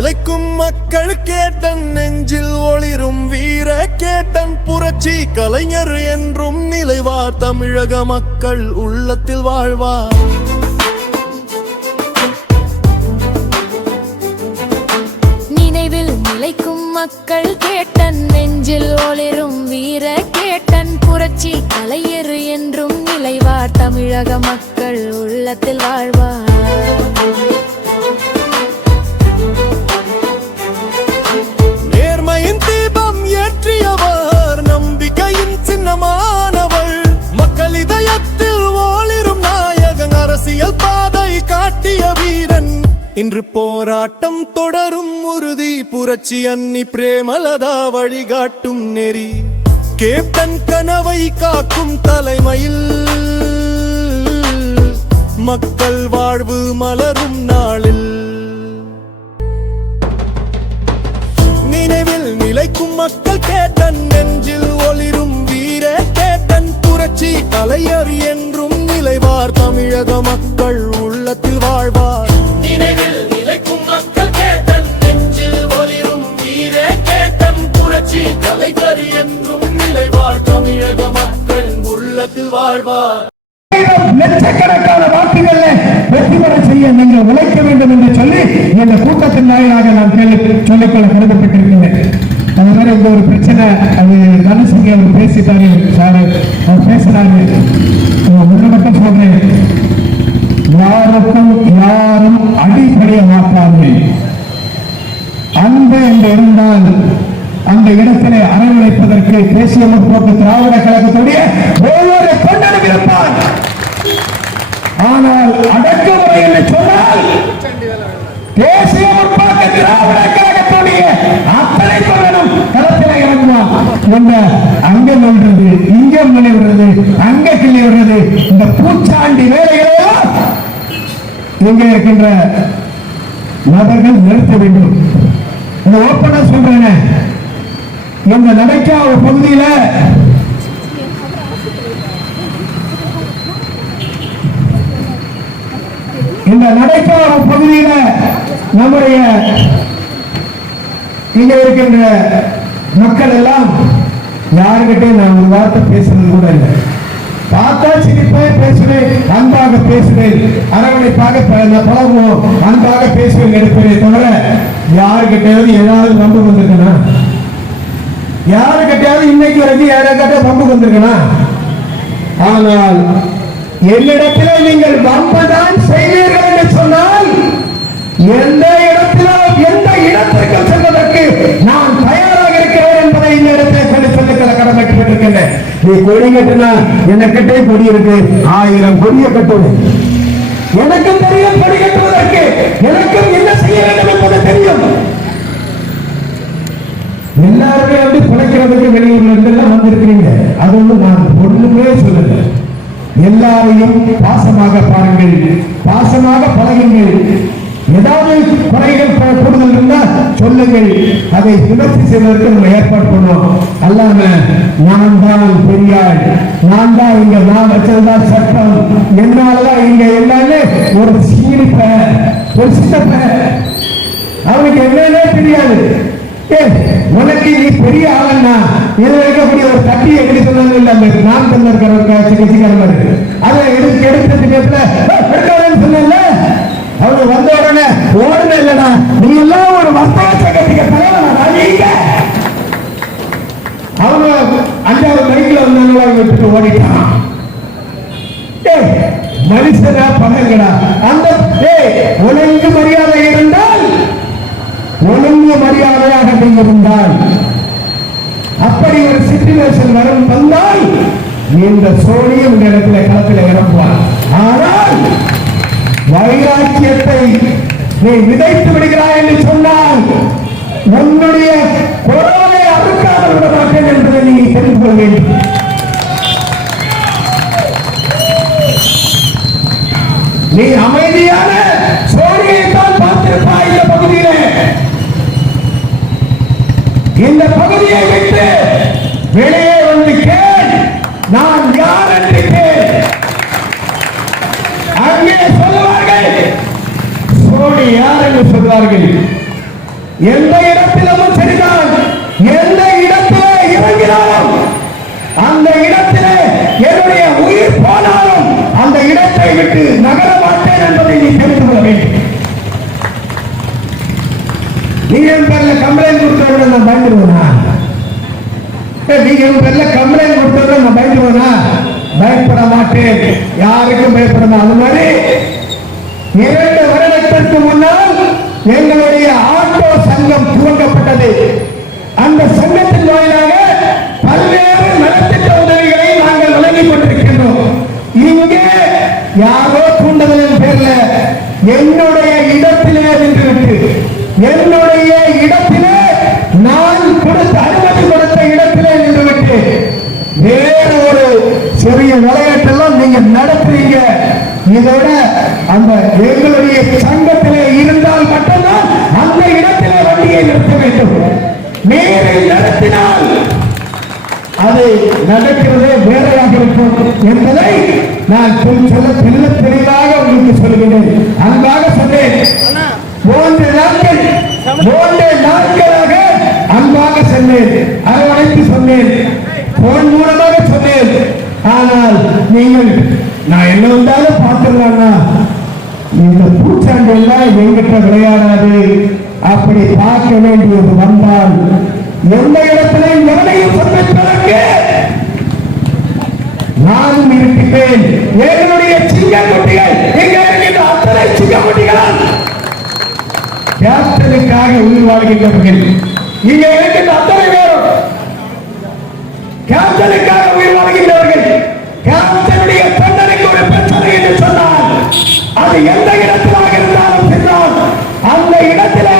நிலைக்கும் மக்கள் கேட்டன், நெஞ்சில் ஒளிரும் வீர கேட்டன், புரட்சி கலைஞர் என்றும் நிலைவார், தமிழக மக்கள் உள்ளத்தில் வாழ்வார். நினைவில் நிலைக்கும் மக்கள் கேட்டன், நெஞ்சில் ஒளிரும் வீர கேட்டன், புரட்சி கலைஞர் என்றும் நிலைவார், தமிழக மக்கள் உள்ளத்தில் வாழ்வார். நேர்மையின் தீபம் ஏற்றியவர், நம்பிக்கையின் சின்னமானவள், மக்கள் இதயத்தில் ஒளிரும் நாயகன், அரசியல் பாதை காட்டிய வீரன். இன்று போராட்டம் தொடரும் உறுதி, புரட்சி அன்னி பிரேமலதா வழிகாட்டும் நெறி, கேப்டன் கனவை காக்கும் தலைமையில் மக்கள் வாழ்வு மலரும் நாளில். நினைவில் நிலைக்கும் மக்கள் கேட்டன், நெஞ்சில் ஒளிரும் வீர கேட்டன், புரட்சி கலைஞர் என்றும் நிலைவார், தமிழக மக்கள் உள்ளத்தில் வாழ்வார். நினைவில் நிலைக்கும் மக்கள் கேட்டன், நெஞ்சில் ஒளிரும் வீர கேட்டன், புரட்சி கலைஞர் என்றும் நிலைவார், தமிழக மக்கள் உள்ளத்தில் வாழ்வார். லட்சக்கணக்கான வாக்குகளை வெற்றி பெற செய்ய நீங்கள் உழைக்க வேண்டும் என்று சொல்லி இந்த கூட்டத்தின் வாயிலாக நான் சொல்லிக்கொள்ள கடமைப்பட்டிருக்கின்றேன். அது மாதிரி இந்த ஒரு பிரச்சனை, அது தனுசிங்க அவர் பேசிட்டாரு சார், அவர் பேசுறாரு. ஒன்று மட்டும் சொல்றேன், யாருக்கும் யாரும் அடிப்படைய மாட்டார்கள். அன்பு என்று இருந்தால் அந்த இடத்திலே அரவணைப்பதற்கு தேசிய முற்போக்கு திராவிட கழகத்துடைய ஒவ்வொரு தொண்டனும் இருப்பார். ஆனால் அடக்குமுறை என்று சொன்னால் தேசிய முற்போக்கு திராவிட கழகத்துடைய அத்தனை தொண்டனும் களத்தில் இறங்குவார். அங்கம் விடுறது, இங்கம் விளைவிடுறது, அங்க கிள்ளி விடுறது, இந்த பூச்சாண்டி வேலைகளெல்லாம் இங்கே இருக்கின்ற நபர்கள் நிறுத்த வேண்டும். இந்த ஓப்பனா சொல்றேன், இந்த நடைக்காவ பகுதியில நம்முடைய இங்க இருக்கின்ற மக்கள் எல்லாம் யாருக்கிட்டே நான் ஒரு வார்த்தை பேசுறது கூட இல்லை. பார்த்தா சிரிப்பாக பேசுவேன், அன்பாக பேசுவேன், அரவணைப்பாக பழகுவோம், அன்பாக பேசுவேன் எடுப்பேனே தவிர யாருக்கிட்டையாவது ஏதாவது நம்ப வந்திருக்கனா? யாருக்கிட்டையாவது இன்னைக்கு வரைக்கும் யாருக்கிட்ட பம்பு வந்திருக்கணும். ஆனால் என்னிடத்தில் நீங்கள் பம்புதான் செய்வீர்கள் என்று சொன்னால் எந்த இடத்திலும் எந்த இடத்திற்கு செல்வதற்கு நான் தயாராக இருக்கிறேன் என்பதை இந்த இடத்தில் சொல்லிக்கொள்ள கடமைப்பட்டிருக்கின்றேன். நீ கொடி கட்டினா எனக்கிட்டே கொடி இருக்கு, 1000 கொடியை கட்டுவேன். எனக்கும் தெரியும் கொடி கட்டுவதற்கு, எனக்கும் என்ன செய்ய வேண்டும் என்பது தெரியும். எல்லாருமே வந்து பிழைக்கிறதுக்கு வெளியூர்ல இருந்தெல்லாம் வந்திருக்கிறீங்க, அது வந்து நான் ஒண்ணுமே சொல்லல. எல்லாரையும் பாசமாக பாருங்கள், பாசமாக பழகுங்கள். ஏதாவது குறைகள் கூடுதல் இருந்தால் சொல்லுங்கள், அதை விமர்சி செய்வதற்கு நம்ம ஏற்பாடு பண்ணுவோம். அல்லாம நான் தான் பெரியாள், நான் தான் இங்க நான் வச்சதுதான் சட்டம், என்னாலதான் இங்க எல்லாமே ஒரு சீனிப்ப ஒரு சித்தப்ப அவனுக்கு என்னன்னே தெரியாது. உனக்கு நீ பெரிய ஆளன்னா இது இருக்கக்கூடிய ஒரு தட்டி எப்படி சொன்னாங்க இல்ல, அந்த நான் இருக்கிற அதை எடுத்து சொன்ன அவங்க வந்த உடனே ஓடுன இல்லடா, நீ எல்லாம் ஒரு வர்த்தக சங்கத்துக்கு தலைவனா. அவங்க 5வது மைக்கில் வந்தாங்களா விட்டுட்டு ஓடிட்டான். மனுஷனா பகங்கடா. அந்த ஒழுங்கு மரியாதை இருந்தால், ஒழுங்கு மரியாதையாக இருந்தால், அப்படி ஒரு சிச்சுவேஷன் வந்தால் இந்த சோழியும் இந்த இடத்துல களத்தில் இறங்குவார். ஆனால் வைராக்கியத்தை நீ விதைத்து விடுகிறாய் என்று சொன்னால் உன்னுடைய குரலை அறுக்காமல் விட மாட்டேன் என்பதை நீ தெரிந்து கொள்ள வேண்டும். நீ அமைதியான சோழியை தான் பார்த்திருப்பாய். இந்த பகுதியிலே, இந்த பகுதியை விட்டு வெளியே வந்து கேள், நான் யார் என்று கேள். அங்கே சொல்லுவார்கள் சோழி யார் என்று சொல்வார்கள். எந்த இடத்திலும் சரிதான், எந்த இடத்திலே இறங்கினாலும் அந்த இடத்திலே என்னுடைய உயிர் போனாலும் அந்த இடத்தை விட்டு நகர மாட்டேன் என்பதை நீ தெரிந்து கொள்ள வேண்டும். நீங்க என் பேர்ல கம்ப்ளைண்ட் கொடுத்தவங்க நான் பயந்துருவேனா? நீங்க என் பேர்ல கம்ப்ளைண்ட் கொடுத்தவங்க நான் பயந்துருவேனா? பயப்பட மாட்டேன், யாருக்கும் பயப்பட மாட்டேன். அது மாதிரி 2 வருடத்திற்கு முன்னால் எங்களுடைய ஆட்டோ சங்கம் துவங்கப்பட்டது. அந்த சங்கத்தின் வாயிலாக பல்வேறு நலத்திட்ட உதவிகளை நாங்கள் வழங்கிக் கொண்டிருக்கின்றோம். இங்கே யாரோ தூண்டுதலின் பேர்ல என்னுடைய இடத்திலே நின்றுவிட்டு, என்னுடைய இடத்திலே நான் கொடுத்த அனுமதி கொடுத்த இடத்திலே நின்றுவிட்டு வேறு ஒரு சிறிய விளையாட்டெல்லாம் நீங்க நடத்துறீங்க. இதோட அந்த எங்களுடைய சங்கத்திலே இருந்தால் மட்டும்தான் அந்த இடத்திலே வண்டியை நிறுத்த வேண்டும். மீறி நடத்தினால் அது நடக்கிறதே வேறையாக இருக்கும் என்பதை நான் சொல்ல தெளிவாக உங்களுக்கு சொல்கிறேன். அன்பாக சொன்னேன், 3 நாட்களாக அன்பாக சொன்னேன், அரவணைத்து சொன்னேன், போன் மூலமாக சொன்னேன். ஆனால் நீங்கள் நான் என்ன வந்தாலும் பார்த்துடலாம்னா இந்த பூச்சாண்டி எல்லாம் எங்கிட்ட விளையாடாது. அப்படி பார்க்க வேண்டியது வந்தால் எந்த இடத்திலையும் எவனையும் சந்திப்பதற்கு நானும் இருக்கின்றேன். எங்களுடைய சிங்கக்குட்டிகள் இங்கே இருக்கின்ற அத்தனை சிங்கக்குட்டிகளால் கேப்டனுக்காக உயிர் வாழ்கின்றவர்கள் இங்கே இருக்கின்ற அத்தனை பேரும் கேப்டனுக்காக உயிர் வாழ்கின்றவர்கள். கேப்டனுடைய தொண்டனுக்கு ஒரு பிரச்சனை என்று சொன்னால் அது எந்த இடத்திலாக இருந்தாலும் சென்றால் அந்த இடத்திலே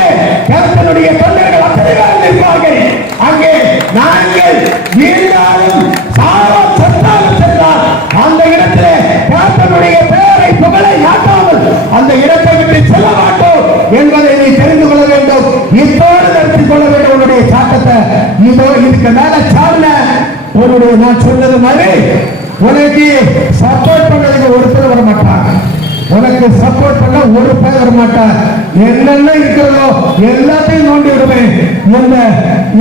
கேப்டனுடைய தொண்டர்கள் அத்தனை பேர் நிற்பார்கள். அங்கே நாங்கள் வீழ்ந்தாலும் சாவால் சென்றாலும் சென்றால் அந்த இடத்திலே கேப்டனுடைய பெயரை புகழை மாட்டாமல் அந்த இடத்தை விட்டு செல்ல மாட்டோம் என்பதை நீ தெரிந்து கொள்ள வேண்டும். இதோடு நடத்திக் கொள்ள வேண்டும் உன்னுடைய சாட்டத்தை. இதோ இதுக்கு மேல சார்ந்த உன்னுடைய நான் சொன்னது மாதிரி உனக்கு சப்போர்ட் பண்ணதுக்கு ஒருத்தர் வர மாட்டாங்க, உனக்கு சப்போர்ட் பண்ண ஒரு பேர் வர மாட்டார். என்னென்ன இருக்கிறதோ எல்லாத்தையும் நோண்டி விடுவேன்.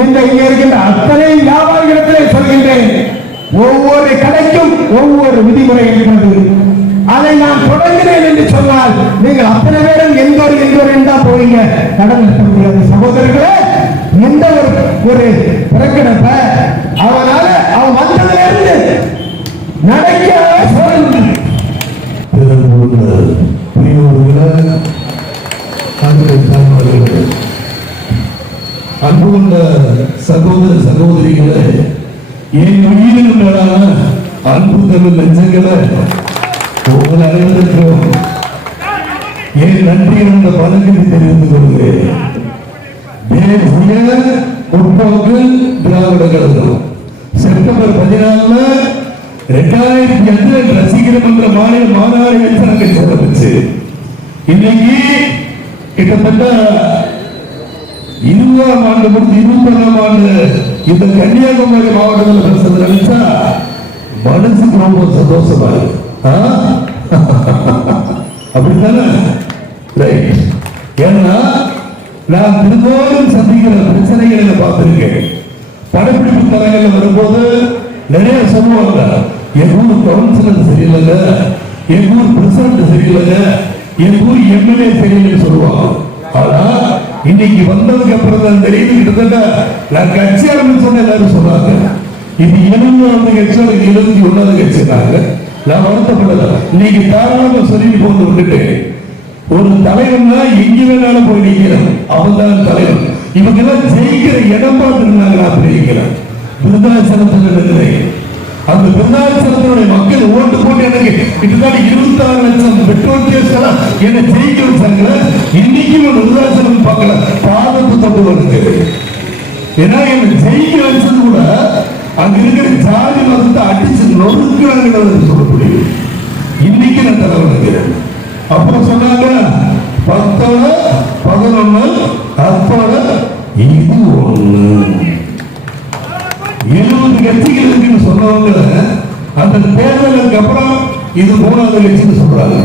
இந்த இங்க இருக்கின்ற அத்தனை வியாபாரிகளிடத்திலே சொல்கின்றேன், ஒவ்வொரு கடைக்கும் ஒவ்வொரு விதிமுறை இருக்கிறது. அதை நான் தொடங்கினேன் என்று சொன்னால் நீங்கள் அத்தனை பேரும் எங்கோரு தான் போவீங்க, கடன் நடத்த முடியாது. சகோதரர்களே, இந்த ஒரு பிறக்கிடப்ப அவனால அவன் வந்ததுல இருந்து நடக்க சொல்லுங்க. அன்புள்ள சகோதர சகோதரிகளே, என் உயிரின் மேலான அன்பு தமிழ் நெஞ்சங்களே, உங்கள் அனைவருக்கும் என் நன்றி என்ற பதவியை தெரிவித்துக் கொள்கிறேன். தேசிய முற்போக்கு திராவிட கழகம் செப்டம்பர் 14 2008 ரசிகர் மன்ற மாநில மாநாடு வச்சு நாங்கள் சிறப்பிச்சு இன்னைக்கு கிட்டத்தட்ட 20ஆம் ஆண்டு முடிஞ்சு 21ஆம் ஆண்டு இந்த கன்னியாகுமரி மாவட்டத்தில் பேசுறது நினைச்சா மனசுக்கு ரொம்ப சந்தோஷமா இருக்கு. அப்படித்தானே? ஏன்னா நான் திரும்பவும் சந்திக்கிற பிரச்சனைகளை பார்த்திருக்கேன். படப்பிடிப்பு தரங்கள் வரும்போது நிறைய சொல்லுவாங்க, என் ஊர் கவுன்சிலர் சரியில்லைங்க, என் ஊர் பிரசிடண்ட் சரியில்லைங்க, என் ஊர் எம்எல்ஏ சரியில்லைன்னு சொல்லுவாங்க. ஆனா இன்னைக்கு வந்ததுக்கு அப்புறம் தான் தெரியுது, கிட்டத்தட்ட நான் கட்சி ஆரம்பிச்சோன்னு எல்லாரும் சொல்றாங்க இது 70வது கட்சியோட 71வது கட்சினாங்க. நான் வருத்தப்படல. இன்னைக்கு தாராளமா சொல்லிட்டு போது விட்டுட்டு ஒரு தலைவன்னா எங்க வேணாலும் போய் நிற்கிறேன், அவன் தான் தலைவன். இவங்க எல்லாம் ஜெயிக்கிற இடம் பார்த்துருந்தாங்க. நான் தெரிவிக்கிறேன், விருதாச்சலத்தில் இருக்கிறேன். அந்த விருதாச்சலத்தினுடைய மக்கள் ஓட்டு போட்டு எனக்கு கிட்டத்தட்ட 26 லட்சம் பெட்ரோல் கேஸ்ல என்னை ஜெயிக்க வச்சாங்க. இன்னைக்கும் விருதாச்சலம் பார்க்கல, பாதத்து தொட்டு வருது. ஏன்னா என்னை ஜெயிக்க வச்சது கூட அங்க இருக்கிற ஜாதி மதத்தை அடிச்சு நொறுக்கிறாங்க சொல்லக்கூடிய இன்னைக்கு நான் தலைவனுக்கிறேன். அப்புறம் சொன்னாங்க 10 11 அப்போட இது 1 70 கட்சிகள் இருக்குன்னு சொன்னவங்க அந்த தேர்தலுக்கு அப்புறம் இது 3வது கட்சின்னு சொல்றாங்க.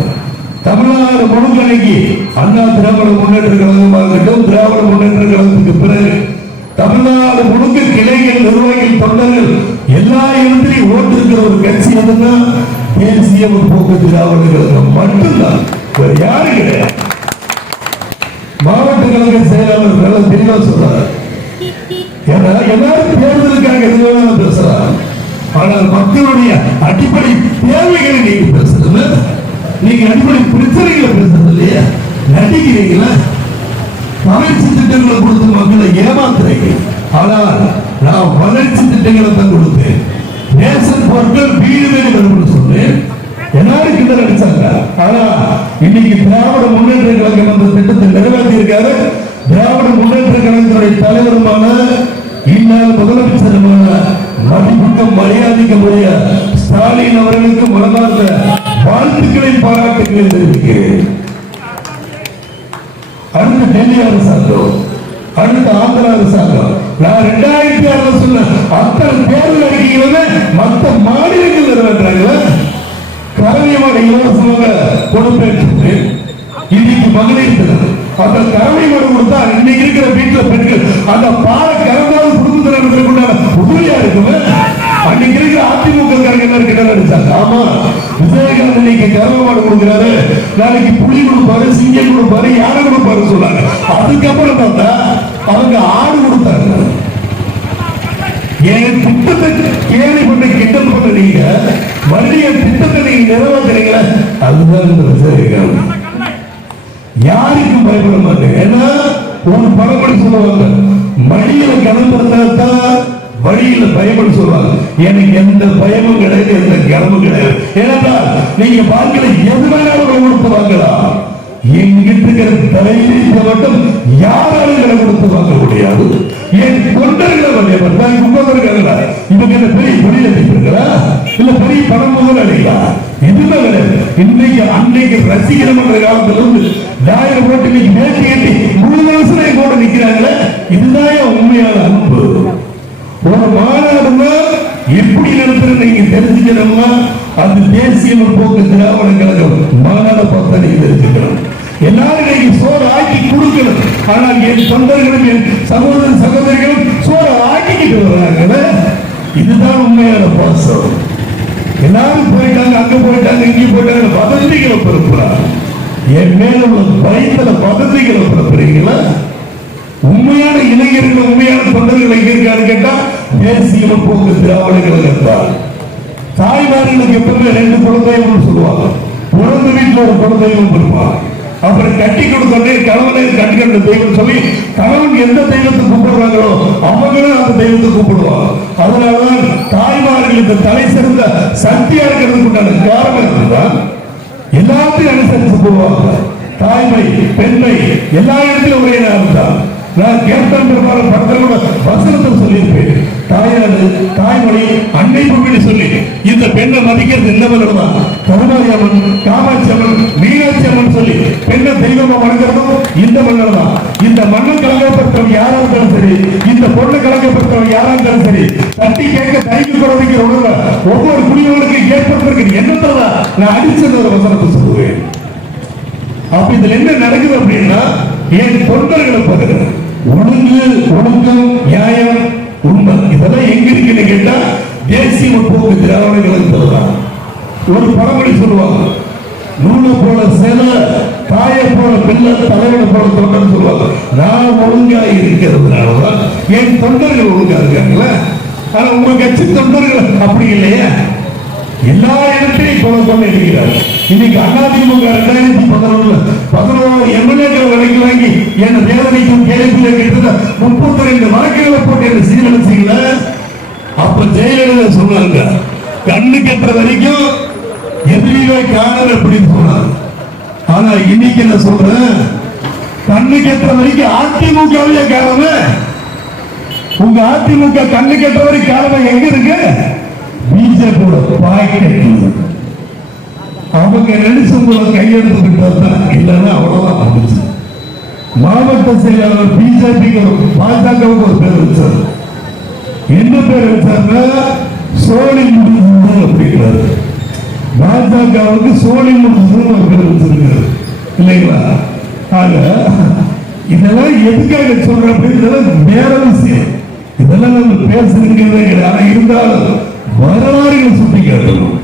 தமிழ்நாடு முழுக்க அன்னைக்கு அண்ணா திராவிட முன்னேற்ற கழகமாக இருக்கட்டும், திராவிட முன்னேற்ற கழகம் தமிழ்நாடு முழுக்க கிளைகள், நிர்வாகிகள், தொண்டர்கள் எல்லா இடத்திலையும் ஓட்டு இருக்கிற ஒரு கட்சி எதுன்னா தேசிய முற்போக்கு திராவிட கழகம் மட்டும்தான். வேற யாரும் கிடையாது. மாவட்ட கழக செயலாளர் நல்ல தெளிவா சொல்றாரு. எல்லாரும் தேர்தலுக்காக எதுவும் பேசுறாங்க. ஆனால் மக்களுடைய அடிப்படை தேவைகளை நீங்க பேசுறது, நீங்க அடிப்படை பிரச்சனைகளை பேசுறது இல்லையா? நடிக்கிறீங்களா? வளர்ச்சி திட்டங்களை கொடுத்து மக்களை ஏமாத்துறீங்க. ஆனால் நான் வளர்ச்சி திட்டங்களை தான் கொடுத்தேன். நேசன் பொருட்கள் வீடு வீடு வரும்னு சொன்னேன். எல்லாரும் கிட்ட நடிச்சாங்க. ஆனா இன்னைக்கு திராவிட முன்னேற்ற கழகம் அந்த திட்டத்தை நிறைவேற்றி இருக்காரு. திராவிட முன்னேற்ற கழகத்துடைய தலைவருமான இந்நாள் முதலமைச்சருமான மதிப்புக்கும் மரியாதைக்குரிய ஸ்டாலின் அவர்களுக்கு மனமார்ந்த வாழ்த்துக்களை பாராட்டுகளை தெரிவிக்கிறேன். அடுத்த டெல்லி அரசாங்கம், அடுத்த ஆந்திர அரசாங்கம், நான் 2006 சொன்ன அத்தனை தேர்தல் அறிக்கைகளை மற்ற மாநிலங்கள் நிறைவேற்றாங்க. கரவையமான இலவசமாக பொறுப்பேற்று இன்னைக்கு மகளிர் தினம் அந்த கரவை மனு கொடுத்தா இன்னைக்கு இருக்கிற வீட்டுல பெண்கள் அந்த பால கரந்தாவது குடும்பத்தினருக்குண்டான உதவியா இருக்குமே. அன்னைக்கு இருக்கிற அதிமுக காரங்க கிட்ட நடிச்சாங்க. ஆமா, விஜயகாந்த் இன்னைக்கு கரவை மனு கொடுக்கிறாரு, நாளைக்கு புலி கொடுப்பாரு, சிங்கம் கொடுப்பாரு, யானை கொடுப்பாரு சொன்னாங்க. அதுக்கப்புறம் பார்த்தா அவங்க ஆடு கொடுத்தாங்க. என் திட்டத்தை கேள்வி பண்ண கிண்டல் பண்ண நீங்க மறுபடியும் திட்டத்தை நீங்க நிறைவேற்றுறீங்களா? அதுதான் இந்த விஜயகாந்த். யாருக்கும் பயப்பட மாட்டேன். ஏன்னா ஒரு பழமொழி சொல்லுவாங்க, மடியில கலந்துருந்தான் வழியில பயப்பட சொல்லுவாங்க. எனக்கு எந்த பயமும் கிடையாது, எந்த கனமும் கிடையாது. ஏன்னா நீங்க வாங்கல எது வேணாலும் கொடுத்து வாங்கலாம். எங்கிட்ட இருக்கிற தைரியத்தை மட்டும் யாராலும் விலை கொடுத்து வாங்க முடியாது. என் தொண்டர்களை இருக்காங்களா? இவங்க என்ன பெரிய தொழிலதிபர்களா இல்ல பெரிய பணம் முதலாளிகளா? எதுவுமே கிடையாது. இன்னைக்கு அன்னைக்கு ரசிகரம் என்ற காலத்துல இருந்து 1000 ஓட்டு இன்னைக்கு வேட்டி கட்டி 3 வருஷம் கூட நிக்கிறாங்களே. இதுதான் உண்மையான அன்பு. ஒரு மாநாடுன்னா எப்படி நடத்துறது நீங்க தெரிஞ்சுக்கணும்னா அது தேசிய முற்போக்கு திராவிட கழகம் மாநாடை பார்த்தா நீங்க தெரிஞ்சுக்கணும். எல்லாரும் நீங்க சோறு ஆக்கி கொடுக்கணும். ஆனால் என் தொண்டர்களும் என் சகோதர சகோதரிகளும் சோறு ஆக்கிக்கிட்டு வர்றாங்க. இதுதான் உண்மையான பாசம். எல்லாரும் போயிட்டாங்க, அங்க போயிட்டாங்க, இங்க போயிட்டாங்க, வதந்திகளை பரப்புறாங்க. என் மேல உள்ள பயத்துல வதந்திகளை பரப்புறீங்களா? உண்மையான இளைஞர்கள், உண்மையான தொண்டர்கள் எங்க இருக்கான்னு கேட்டா தேசிய முற்போக்கு திராவிட கழகம் தான். தாய்மார்களுக்கு எப்பவுமே 2 குழந்தைகள் சொல்லுவாங்க. பிறந்த வீட்டுல ஒரு குழந்தையும் இருப்பாங்க. அப்புறம் கட்டி கொடுத்தோடனே கணவனை கட்டிக்கிற தெய்வம் சொல்லி கணவன் எந்த தெய்வத்தை கூப்பிடுறாங்களோ அவங்களும் அந்த தெய்வத்தை கூப்பிடுவாங்க. அதனாலதான் தாய்மார்களுக்கு தலை சிறந்த சக்தியா இருக்கிறதுக்கு உண்டான காரணம் இருக்குதான். எல்லாத்தையும் அனுசரிச்சு போவாங்க. தாய்மை, பெண்மை எல்லா இடத்திலும் ஒரே நேரம் தான். நான் கேப்டன் பெருமாள் படத்துல வசனத்தை சொல்லியிருப்பேன். தாயாடு, தாய்மொழி, அன்னை பொருள் சொல்லி இந்த பெண்ணை மதிக்கிறது என்ன பண்ணணுமா? கருமாரி அம்மன், காமாட்சி அம்மன், மீனாட்சி அம்மன் சொல்லி பெண்ணை தெய்வமா வணங்குறதும் இந்த மன்னன் தான். இந்த மண்ணை கலங்கப்படுத்தவங்க யாரா இருந்தாலும் சரி, இந்த பொண்ணை கலங்கப்படுத்தவங்க யாரா இருந்தாலும் சரி, தட்டி கேட்க தைக்கு குறைவிக்கிற உணர்வை ஒவ்வொரு குடிகளுக்கு ஏற்பட்டிருக்கு. என்னதான் நான் அடிச்சது ஒரு வசனத்தை சொல்லுவேன். அப்ப இதுல என்ன நடக்குது அப்படின்னா என் தொண்டர்களை பகிர்ந்து ஒழுங்கு, ஒழுக்கம், நியாயம், உண்மை இதெல்லாம் எங்க இருக்குன்னு கேட்டா தேசிய முற்போக்கு திராவிட கழகத்துலதான். ஒரு பழமொழி சொல்லுவாங்க, நூலை போல சேலை, தாயை போல பிள்ளை, தலைவனை போல தொண்டர் சொல்லுவாங்க. நான் ஒழுங்கா இருக்கிறதுனாலதான் என் தொண்டர்கள் ஒழுங்கா இருக்காங்களா? ஆனா உங்க கட்சி தொண்டர்கள் அப்படி இல்லையா? எல்லா இடத்திலையும் கொலை பண்ண இருக்கிறார். இன்னைக்கு அதிமுக 2011 எம்எல்ஏக்கள் வழங்கி வாங்கி என்ன வேதனைக்கும் கேள்வியில கிட்டத்தட்ட 32 வழக்குகளை போட்டு என்ன சீரழிச்சீங்கள. அப்ப ஜெயலலிதா சொன்னாங்க, கண்ணு கெட்ட வரைக்கும் எதிரிகளை காணல அப்படின்னு சொன்னாங்க. ஆனா இன்னைக்கு என்ன சொல்றேன், கண்ணு கெட்ட வரைக்கும் அதிமுகவிலே காரணம். உங்க அதிமுக கண்ணு கெட்ட வரைக்கும் காரணம் எங்க இருக்கு? பிஜேபியோட பாக்கெட். அவங்க நினைச்சு உங்களை கையெழுத்து இல்லைன்னா அவ்வளவுதான் வந்துச்சு. மாவட்ட செயலாளர் பிஜேபிக்கு பாஜகவுக்கு ஒரு பேர் வச்சார். என்ன பேர் வச்சாருன்னா சோழி முடிவு அப்படிங்கிறாரு. பாஜகவுக்கு சோழி முடிவு ஒரு பேர் வச்சிருக்காரு இல்லைங்களா? ஆக இதெல்லாம் எதுக்காக சொல்ற இதெல்லாம் வேற விஷயம். இதெல்லாம் நம்ம பேசுறீங்கிறதே கிடையாது. ஆனா இருந்தாலும் வரலாறுகள் சுட்டி காட்டணும்.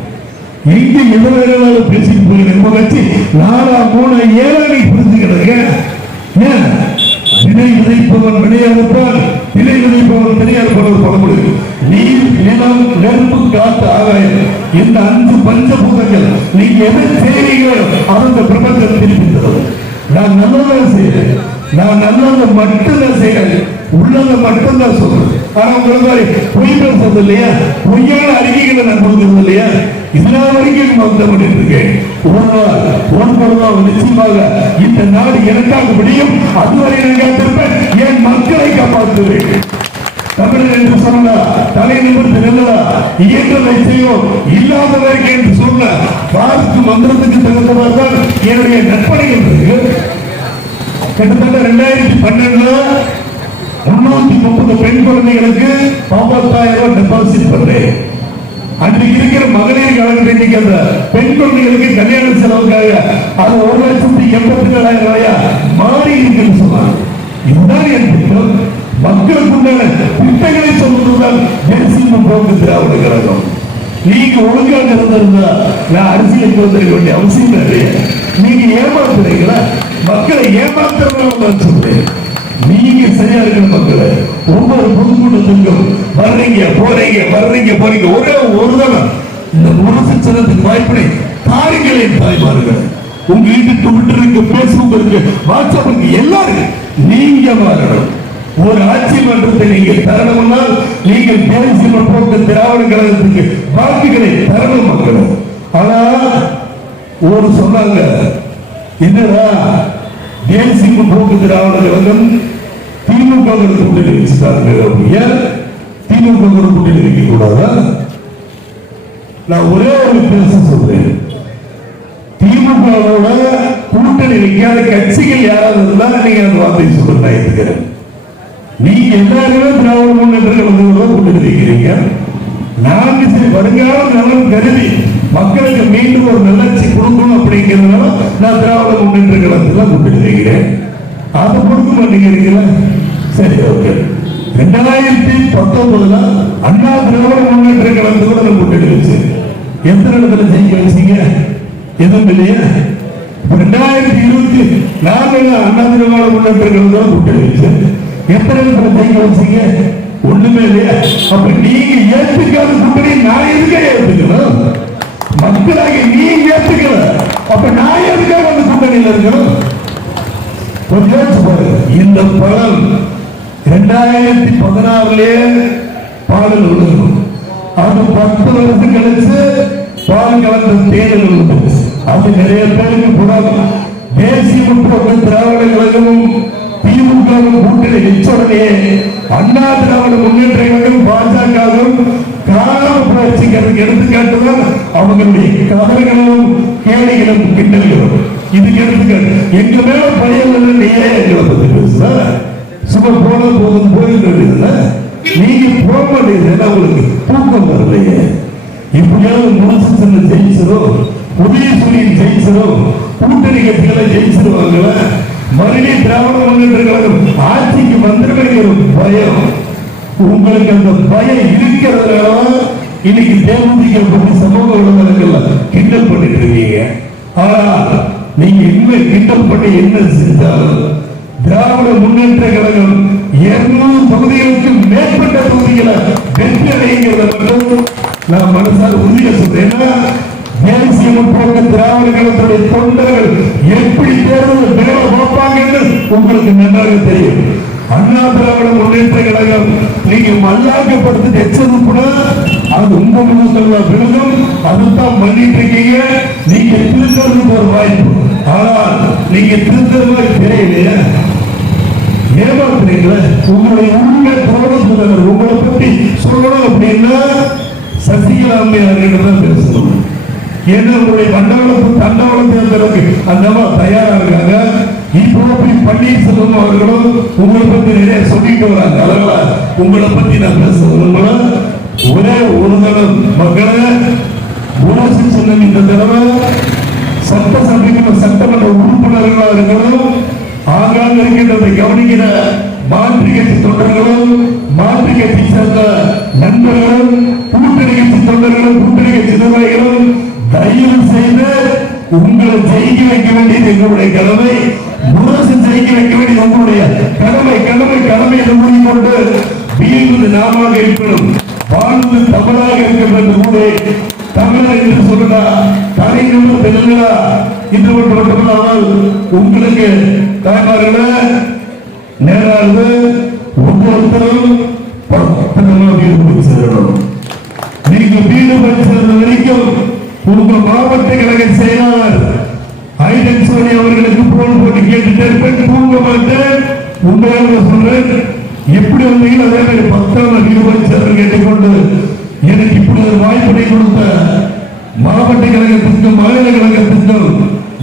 எங்க எதிராக பேசிட்டு போய் நம்ம கட்சி 4 3 7 புரிஞ்சுக்கிறதுங்க. ஏன் வினை விதைப்பவன் வினையாடுப்பான், வினை விதைப்பவன் வினையாடுப்பவர் பழமொழி. நீர், நிலம், நெருப்பு, காற்று, ஆகாயம், இந்த 5 பஞ்சபூதங்கள் நீங்க எதை செய்றீங்களோ அந்த பிரபஞ்சம் திருப்பி தரும். நான் நல்லதான் செய்யறேன், நான் நல்லதை மட்டும்தான் செய்யறேன், உள்ளதை மட்டும்தான் சொல்றேன். ஆனா உங்களுக்கு பொய் பேசுறது இல்லையா, பொய்யான அறிக்கைகளை நான் கொடுக்கறது இல்லையா, இதெல்லாம் வரைக்கும் வந்து பண்ணிட்டு இருக்கேன். நிச்சயமாக இந்த நாடு எனக்காக முடியும். அதுவரை நான் காத்திருப்பேன், என் மக்களை காப்பாற்றுவேன். தமிழர் என்று சொன்னா தலை நிமிர்ந்து நின்றதா, இயற்றதை செய்வோம், இல்லாதவர்கள் என்று சொன்ன வாக்கு மந்திரத்துக்கு தகுந்தவர்கள் என்னுடைய நற்பணிகள் இருக்கு. கிட்டத்தட்ட 2012 330 பெண் குழந்தைகளுக்கு 50,000 ரூபாய் டெபாசிட் பண்றேன். அன்றைக்கு இருக்கிற மகளிர் கழகத்தை இன்னைக்கு அந்த பெண் குழந்தைகளுக்கு கல்யாண செலவுக்காக அது 1,87,000 ரூபாயா மாறி இருக்குன்னு சொன்னாங்க. இதுதான் என் திட்டம். மக்களுக்கு உண்டான திட்டங்களை சொல்வதுதான் தேசிய போக்கு திராவிட கழகம். நீங்க ஒழுங்காக இருந்திருந்தா நான் அரசியலுக்கு வந்திருக்க வேண்டிய அவசியம் இல்லை. நீங்க ஏமாத்துறீங்களா, மக்களை ஏமாத்துறவங்க சொல்றேன். நீங்க சரியா இருக்கிற மக்களை ஒவ்வொரு பொதுக்கூட்டத்திற்கும் வர்றீங்க போறீங்க ஒரே ஒரு தடவை இந்த முரசு சின்னத்துக்கு வாய்ப்படை தாருங்களே தாய்மார்கள். உங்க வீட்டுக்கு ட்விட்டருக்கு, பேஸ்புக்கு, வாட்ஸ்அப்புக்கு எல்லாரும் நீங்க மாறணும். ஒரு ஆட்சி மன்றத்தை நீங்க தரணும்னால் நீங்கள் தேசிய முற்போக்கு திராவிட கழகத்துக்கு வாக்குகளை தரணும் மக்கள். ஆனா ஒரு சொன்னாங்க, என்னடா தேசிய முற்போக்கு திராவிட கழகம் திமுக கூட்டணி வச்சுட்டாங்க, திமுக கூட்டணி வைக்க கூடாதா? நான் ஒரே ஒரு பேச சொல்றேன், திமுகவோட கூட்டணி வைக்காத கட்சிகள் யாராவது இருந்தா நீங்க அந்த வார்த்தை சொல்ல நான் ஏற்றுக்கிறேன். நீங்க எல்லாருமே திராவிட முன்னேற்ற கழகத்தோட கூட்டணி வைக்கிறீங்க. நான்கு சரி வருங்கால நலன் கருதி மக்களுக்கு மீண்டும் ஒரு நல்லாட்சி கொடுக்கணும் அப்படிங்கிறதுனால நான் திராவிட முன்னேற்ற கழகத்துல கூட்டணி வைக்கிறேன். அதை கொடுக்க மாட்டேங்கிறீங்களா? சரி, ஓகே. 2019 அண்ணா திராவிட முன்னேற்ற கழகத்தோட நான் கூட்டணி வச்சு எத்தனை இடத்துல ஜெயிக்க வச்சீங்க? எதுவும் இல்லையா? 2024 அண்ணா திராவிட முன்னேற்ற கழகத்தோட கூட்டணி வச்சு எத்தனை இடத்துல ஜெயிக்க வச்சீங்க? ஒண்ணுமே இல்லையா? அப்ப நீங்க ஏற்றுக்காத கூட்டணி நான் எதுக்காக ஏற்றுக்கணும்? மக்களாக நீங்க ஏற்றுக்கல, அப்ப நான் எதுக்காக அந்த கூட்டணியில் இருக்கணும்? இந்த படம் 2016 பாடல் விழுகும். அது 10 வருஷம் கழிச்சு பால் கலந்த தேர்தல் விழுந்து அது நிறைய பேருக்கு கூடாது. தேசிய முற்போக்கு திராவிட கழகமும் திமுக கூட்டணி வச்சுடனே அண்ணா திராவிட முன்னேற்ற கழகம் பாஜகவும் காரண புரட்சிக்கிறதுக்கு எடுத்துக்காட்டுதான் அவங்களுடைய கதறுகளும் கேளிகளும் கிண்டல்களும். இதுக்கு எடுத்துக்காட்டு எங்க மேல பழைய நீயே எங்களை பத்தி பேசுற சும்மா போன போதும் போயிருக்க நீங்க போக மாட்டேங்குது. உங்களுக்கு தூக்கம் வரலையே. இப்படியாவது முரசு சென்று ஜெயிச்சிடும், புதிய சூரியன் ஜெயிச்சிடும், கூட்டணி கட்சிகளை ஜெயிச்சிருவாங்க, மறுபடியும் திராவிட முன்னேற்ற கழகம் ஆட்சிக்கு வந்துருக்கிற பயம் உங்களுக்கு. அந்த பயம் இருக்கிறதுனால இன்னைக்கு தேமுதிக பற்றி சமூக ஊடகங்கள்ல கிண்டல் பண்ணிட்டு இருக்கீங்க. ஆனா நீங்க இன்னும் கிண்டல் பண்ணி என்ன செஞ்சாலும் திராவிட முன்னேற்ற கழகம் 200 தொகுதிகளுக்கு மேற்பட்ட தொகுதிகளை வெற்றி அடைங்கிறத மட்டும் நான் மனசால் உறுதியை சொல்றேன். தேசிய முற்போக்கு திராவிட கழகத்துடைய தொண்டர்கள் எப்படி தேர்தல் மேல பார்ப்பாங்கன்னு உங்களுக்கு நன்றாக தெரியும். அண்ணா திராவிட முன்னேற்ற கழகம் நீங்க மல்லாக்கப்படுத்தி எச்சது கூட அது உங்க முன்னுக்கு விழுகும். அதுதான் பண்ணிட்டு இருக்கீங்க. நீங்க திருத்தறதுக்கு ஒரு வாய்ப்பு, ஆனால் நீங்க திருத்தறது தெரியலையா? ஏமாத்துறீங்களா? உங்களுடைய உண்மை தோழர் உங்களை பற்றி சொல்லணும் அப்படின்னா சசிகலா அம்மையார் தான் பேசணும். ஏன்னா உங்களுடைய மண்டலத்து தண்டவளம் தேர்தலுக்கு அந்த தயாரா இருக்காங்க. இப்போ பன்னீர்செல்வம் அவர்களும் உங்களை பத்தி நிறைய சொல்லிட்டு வராங்க. அதனால உங்களை பத்தி நான் பேசுறேன். ஒரே ஒரு தரம் மக்களை ஊராட்சி சொன்ன இந்த தடவை சட்டசபைக்கு சட்டமன்ற உறுப்பினர்களாக இருக்கணும். ஆங்காங்க இருக்கின்றதை கவனிக்கிற மாற்று கட்சி தொண்டர்களும் மாற்று கட்சி சேர்ந்த நண்பர்களும் கூட்டணி கட்சி தொண்டர்களும் கூட்டணி கட்சி நிர்வாகிகளும் தயவு செய்து உங்களை ஜெயிக்க வைக்க வேண்டியது எங்களுடைய கடமை. முரசு ஜெயிக்க வைக்க வேண்டியது உங்களுடைய கடமை. கடமை என்று மூடிக்கொண்டு வீழ்வது நாமாக இருக்கணும், வாழ்ந்து தமிழாக இருக்கின்ற ஊரே தமிழர் என்று சொல்லுடா, தனி நின்று தெலுங்கா இன்று மட்டுமல்லாமல் உங்களுக்கு தாய்மார்கள நேராக ஒவ்வொருத்தரும் வீடு செல்லணும். நீங்க வீடு செல்ற வரைக்கும் உங்க மாவட்ட கழக செயலாளர் ஐடன் சோனி அவர்களுக்கு போன் போட்டு கேட்டுட்டு தூங்க மாட்டேன். உண்மையாக சொல்றேன், எப்படி வந்தீங்களோ அதே மாதிரி 10ஆம் வீடு கேட்டுக்கொண்டு எனக்கு இப்படி ஒரு வாய்ப்பினை கொடுத்த மாவட்ட கழகத்திற்கும் மாநில கழகத்திற்கும்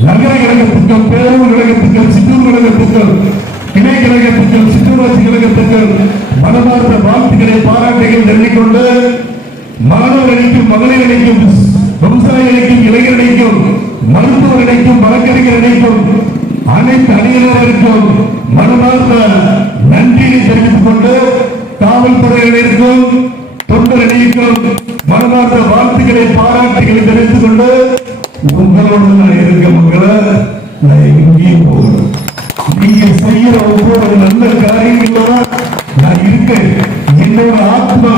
நகர கழகத்திற்கும் பேரூர் கழகத்திற்கும் சிற்றூர் கழகத்திற்கும் இணை கழகத்திற்கும் சிற்றூராட்சி கழகத்திற்கும் மனமார்ந்த வாழ்த்துக்களை பாராட்டுகள் தெரிவிக்கொண்டு மாணவர்களுக்கும் மகளிர்களுக்கும் விவசாயிகளுக்கும் இளைஞர்களுக்கும் மருத்துவர்களுக்கும் வழக்கறிஞர்களுக்கும் அனைத்து அணியினருக்கும் மனமார்ந்த நன்றியை தெரிவித்துக் கொண்டு காவல்துறையினருக்கும் தொண்டர்களுக்கும் மனமார்ந்த வாழ்த்துக்களை பாராட்டுகளை தெரிவித்துக் கொண்டு உங்களோடு நான் இருக்க மக்களை நான் எங்கேயும் போகணும். நீங்க செய்யற ஒவ்வொரு நல்ல காரியங்களோட நான் இருக்கேன். என்னோட ஆத்மா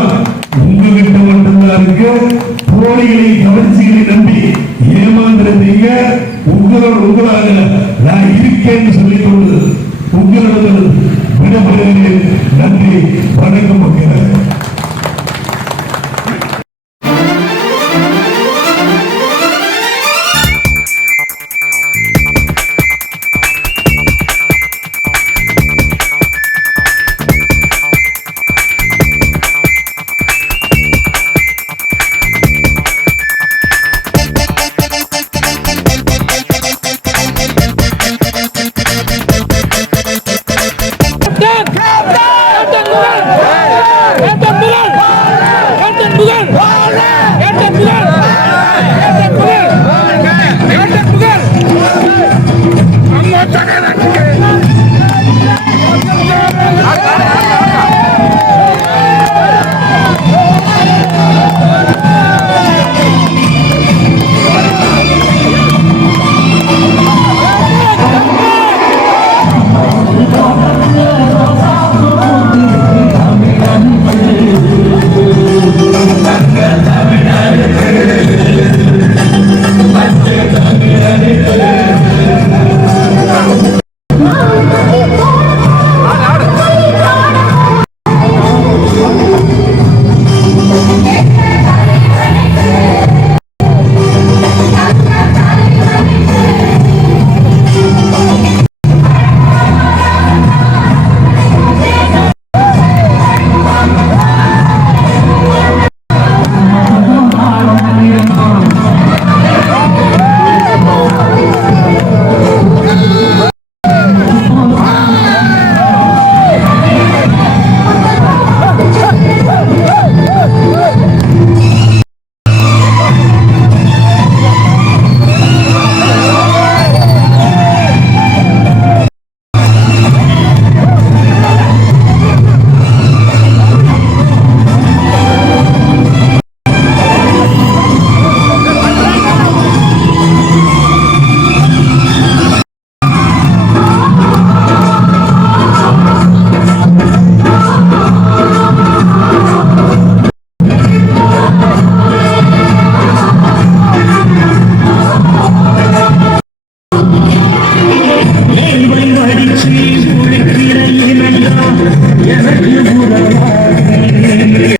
உங்ககிட்ட மட்டும்தான் இருக்கு. போலிகளை கவர்ச்சிகளை நம்பி ஏமாந்துருந்தீங்க. உங்களாக நான் இருக்கேன்னு சொல்லிக் கொண்டு உங்களிடம் விடப்படுகிறேன். நன்றி, வணக்கம் மக்களே. எனக்கு